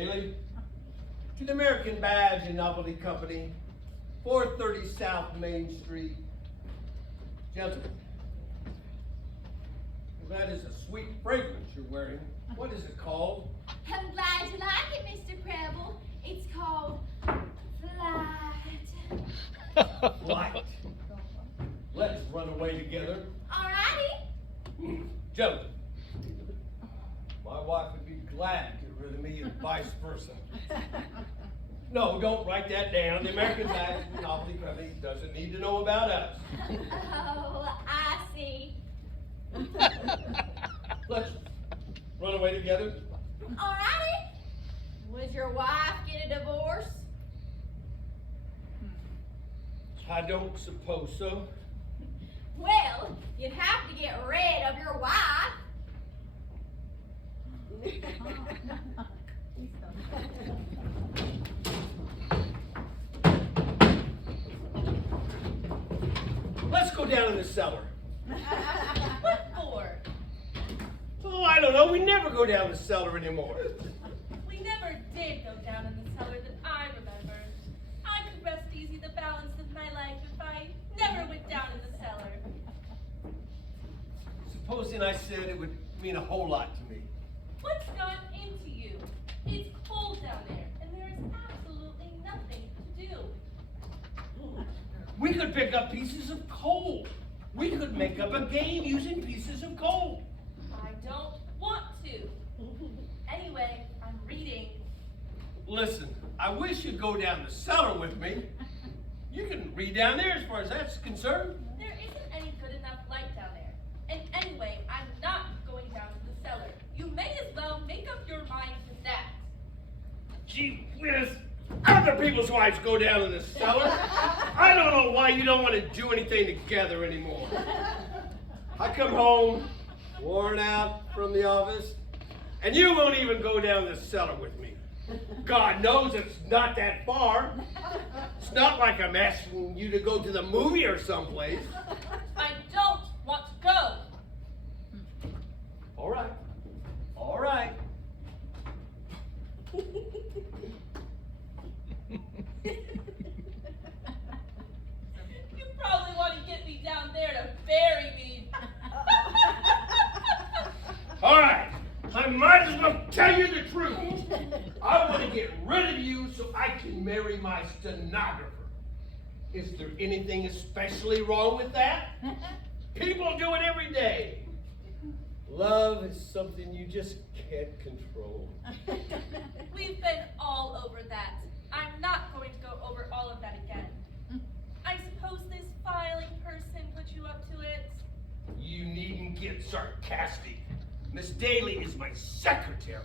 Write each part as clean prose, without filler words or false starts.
Daly, to the American Badge and Novelty Company, 430 South Main Street. Gentlemen, that is a sweet fragrance you're wearing. What is it called? I'm glad you like it, Mr. Preble. It's called Flight. Flight. Let's run away together. Alrighty. Gentlemen, my wife would be glad to get rid of me and vice versa. No, don't write that down. The American Badge and Novelty Company doesn't need to know about us. Oh, I see. Let's run away together. Alrighty. Would your wife get a divorce? I don't suppose so. Well, you'd have to get rid of your wife. Let's go down in the cellar. What for? Oh, I don't know. We never go down the cellar anymore. We never did go down in the cellar that I remember. I could rest easy the balance of my life if I never went down in the cellar. Supposing I said it would mean a whole lot to me. What's gone into you? It's cold down there, and there is absolutely nothing to do. We could pick up pieces of coal. We could make up a game using pieces of coal. I don't want to. Anyway, I'm reading. Listen, I wish you'd go down the cellar with me. You can read down there as far as that's concerned. There isn't any good enough light down there. And anyway, I'm not going down to the cellar. You may as well make up your mind to that. Gee whiz, other people's wives go down in the cellar. I don't know why you don't want to do anything together anymore. I come home, worn out from the office, and you won't even go down the cellar with me. God knows it's not that far. It's not like I'm asking you to go to the movie or someplace. I don't want to go. All right. All right. You probably want to get me down there to bury me. All right. I might as well tell you the truth. I want to get rid of you so I can marry my stenographer. Is there anything especially wrong with that? People do it every day. Love is something you just can't control. We've been all over that. I'm not going to go over all of that again. I suppose this filing person put you up to it? You needn't get sarcastic. Miss Daly is my secretary.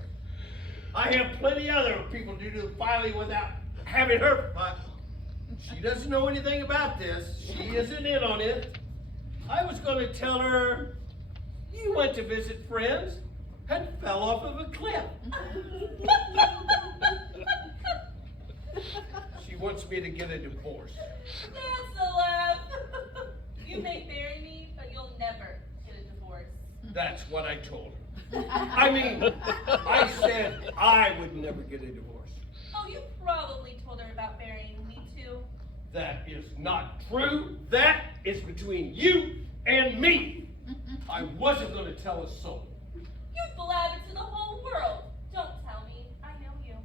I have plenty other people to do the filing without having her file. She doesn't know anything about this. She isn't in on it. I was going to tell her you went to visit friends and fell off of a cliff. She wants me to get a divorce. That's a laugh. You may marry me, but you'll never get a divorce. That's what I told her. I mean, I said I would never get a divorce. Oh, you probably told her about marrying me too. That is not true. That is between you and me. I wasn't going to tell a soul. You blab it to the whole world. Don't tell me. I know you.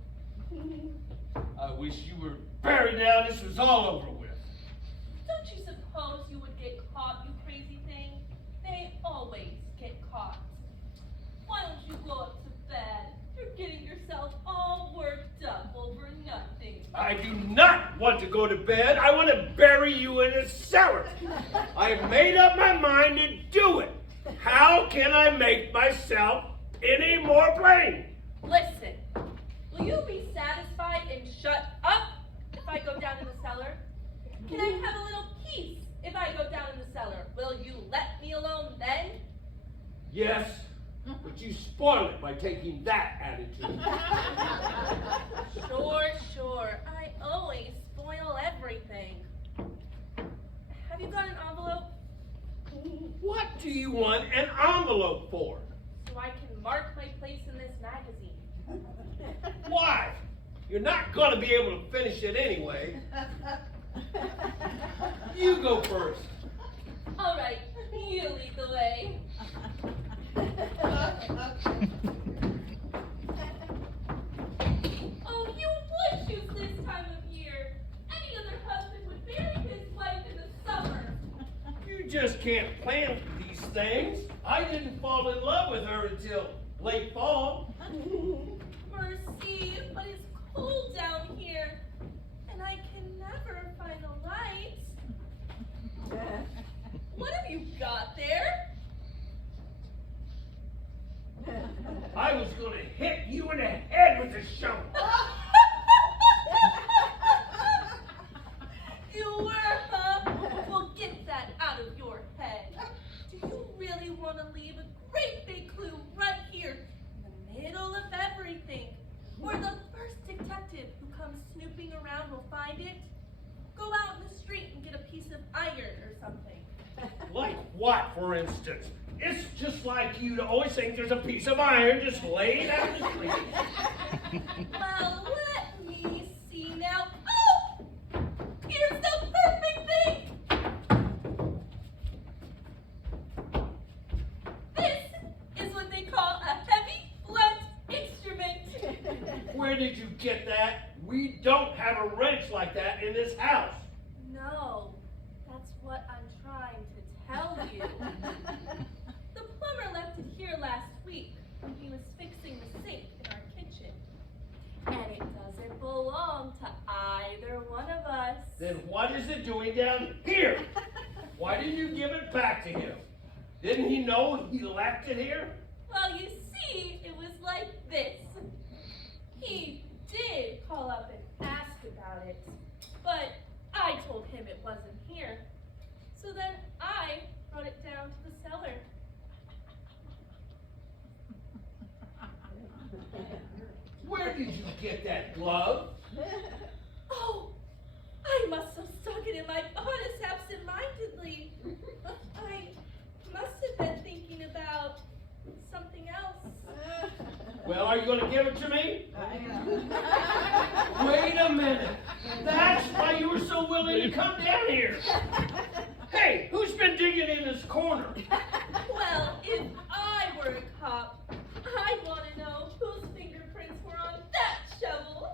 I wish you were buried now. This was all over with. Don't you suppose you would get caught, you crazy thing? They always get caught. Why don't you go up to bed? You're getting yourself all worked up over nothing. I do not want to go to bed. I want to bury you in a cellar. I have made up my mind to do it. How can I make myself any more plain? Listen, will you be satisfied and shut up if I go down in the cellar? Can I have a little peace if I go down in the cellar? Will you let me alone then? Yes, but you spoil it by taking that attitude. Sure. I always spoil everything. Have you got an envelope? What do you want an envelope for? So I can mark my place in this magazine. Why? You're not gonna be able to finish it anyway. You go first. All right, you lead the way. Oh, you would choose this time of year. Any other husband would marry his wife in the summer. You just can't plan these things. I didn't fall in love with her until late fall. Mercy, but it's cold down here, and I can never find a light. What have you got there? I was gonna hit you in the head with a shovel. You were, huh? Well, get that out of your head. Do you really want to leave a great big clue right here in the middle of everything, where the first detective who comes snooping around will find it? Go out in the street and get a piece of iron or something. Like what, for instance? It's just like you to always think there's a piece of iron just laid out in the street. Well, let me see now. Oh! Here's the perfect thing! This is what they call a heavy blunt instrument. Where did you get that? We don't have a wrench like that in this house. No, that's what I'm trying to tell you. The plumber left it here last week when he was fixing the sink in our kitchen. And it doesn't belong to either one of us. Then what is it doing down here? Why didn't you give it back to him? Didn't he know he left it here? Well, you see, it was like this. He did call up and ask about it, but I told him it wasn't here. So then I brought it down to the cellar. Where did you get that glove? Oh, I must have stuck it in my bodice absent-mindedly. I must have been thinking about something else. Well, are you going to give it to me? Wait a minute. That's why you were so willing to come down here. Hey, who's been digging in this corner? Well, if I were a cop, I'd want to know whose fingerprints were on that shovel.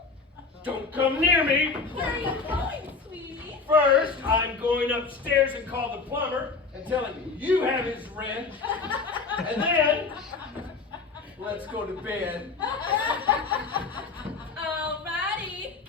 Don't come near me. Where are you going, sweetie? First, I'm going upstairs and call the plumber and tell him you have his wrench. And then, let's go to bed. Alrighty.